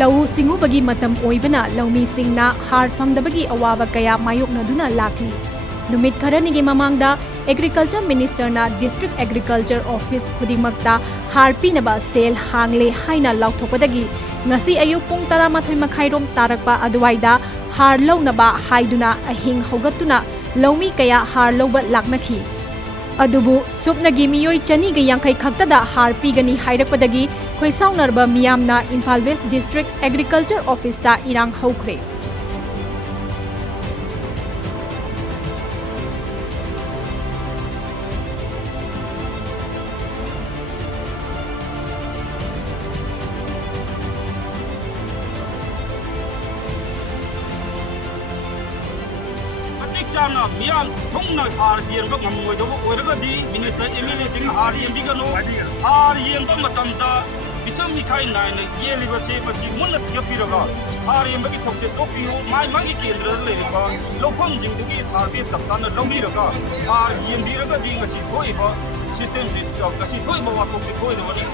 ꯂꯧꯎ ꯁꯤꯡꯎꯕꯒꯤ ꯃꯇꯝ ꯑꯣꯏꯕꯅ ꯂꯧꯃꯤꯁꯤꯡꯅ ꯍꯥꯔ ꯐꯪꯗꯕꯒꯤ ꯑꯋꯥꯕ ꯀꯌꯥ ꯃꯥꯌꯣꯛꯅꯗꯨꯅ ꯂꯥꯛꯂꯤ꯫ ꯅꯨꯃꯤꯠ ꯈꯔꯅꯤꯒꯤ ꯃꯃꯥꯡꯗ ꯑꯦꯒ꯭ꯔꯤꯀꯜꯆꯔ ꯃꯤꯅꯤꯁꯇꯔꯅ ꯗꯤꯁꯇ꯭ꯔꯤꯛ ꯑꯦꯒ꯭ꯔꯤꯀꯜꯆꯔ ꯑꯣꯐꯤꯁ ꯈꯨꯗꯤꯡꯃꯛꯇ ꯍꯥꯔ ꯄꯤꯅꯕ ꯁꯦꯜ ꯍꯥꯡꯂꯦ ꯍꯥꯏꯅ ꯂꯥꯎꯊꯣꯛꯄꯗꯒꯤ ꯉꯁꯤ ꯑꯌꯨꯛ ꯄꯨꯡ 11:30 ꯇꯥꯔꯛꯄ ꯑꯗꯨꯋꯥꯏꯗ ꯍꯥꯔ ꯂꯧꯅꯕ ꯍꯥꯏꯗꯨꯅ ꯑꯍꯤꯡ ꯍꯧꯒꯠꯇꯨꯅ ꯂꯧꯃꯤ ꯀꯌꯥ ꯍꯥꯔ ꯂꯧꯕ ꯂꯥꯛꯅꯈꯤ꯫ ꯑꯗꯨꯕꯨ ꯁꯨꯞꯅꯒꯤ ꯃꯤꯑꯣꯏ 250 ꯈꯛꯇꯗ ꯍꯥꯔ ꯄꯤꯒꯅꯤ ꯍꯥꯏꯔꯛꯄꯗꯒꯤ ꯈꯣꯏꯁꯥꯎꯅꯔꯕ ꯃꯤꯌꯥꯝꯅ ꯏꯝꯐꯥꯜ ꯋꯦꯁ ꯗꯤꯁꯇ꯭ꯔꯤꯛ ꯑꯦꯒ꯭ꯔꯤꯀꯜꯆꯔ ꯑꯣꯐꯤꯁꯇ ꯏꯔꯥꯡ ꯍꯧꯈ꯭ꯔꯦ꯫ ꯆꯥꯅ ꯃꯤꯌꯥꯝ ꯊꯨꯡꯅ ꯍꯥꯔ ꯌꯦꯟꯕ ꯉꯝꯃꯣꯏꯗꯕ ꯑꯣꯏꯔꯒꯗꯤ ꯃꯤꯅꯤꯁꯇꯔ ꯑꯦꯝ.ꯑꯦꯜ.ꯑꯦꯁꯤꯡ ꯍꯥꯔ ꯌꯦꯟꯕꯤꯒꯅꯨ꯫ ꯍꯥꯔ ꯌꯦꯟꯕ ꯃꯇꯝꯗ ꯃꯤꯆꯪ ꯃꯤꯈꯥꯏ ꯅꯥꯏꯅ ꯌꯦꯜꯂꯤꯕꯁꯤ ꯃꯁꯤ ꯃꯨꯟꯅ ꯊꯤꯒꯠꯄꯤꯔꯒ ꯍꯥꯔ ꯌꯦꯟꯕꯒꯤ ꯊꯧꯁꯤꯜ ꯇꯣꯛꯄꯤꯌꯨ꯫ ꯃꯥꯒꯤ ꯀꯦꯟꯗ꯭ꯔꯗ ꯂꯩꯔꯤꯕ ꯂꯧꯐꯝꯁꯤꯡꯗꯨꯒꯤ ꯁꯥꯔꯚꯦ ꯆꯞ ꯆꯥꯅ ꯂꯧꯕꯤꯔꯒ ꯍꯥꯔ ꯌꯦꯟꯕꯤꯔꯒꯗꯤ ꯉꯁꯤ ꯊꯣꯛꯏꯕ ꯁꯤꯁꯇꯦꯝꯁꯤ ꯉꯁꯤ ꯊꯣꯛꯏꯕ ꯋꯥꯊꯣꯛꯁꯤ ꯊꯣꯛꯏꯗꯕꯅꯤ꯫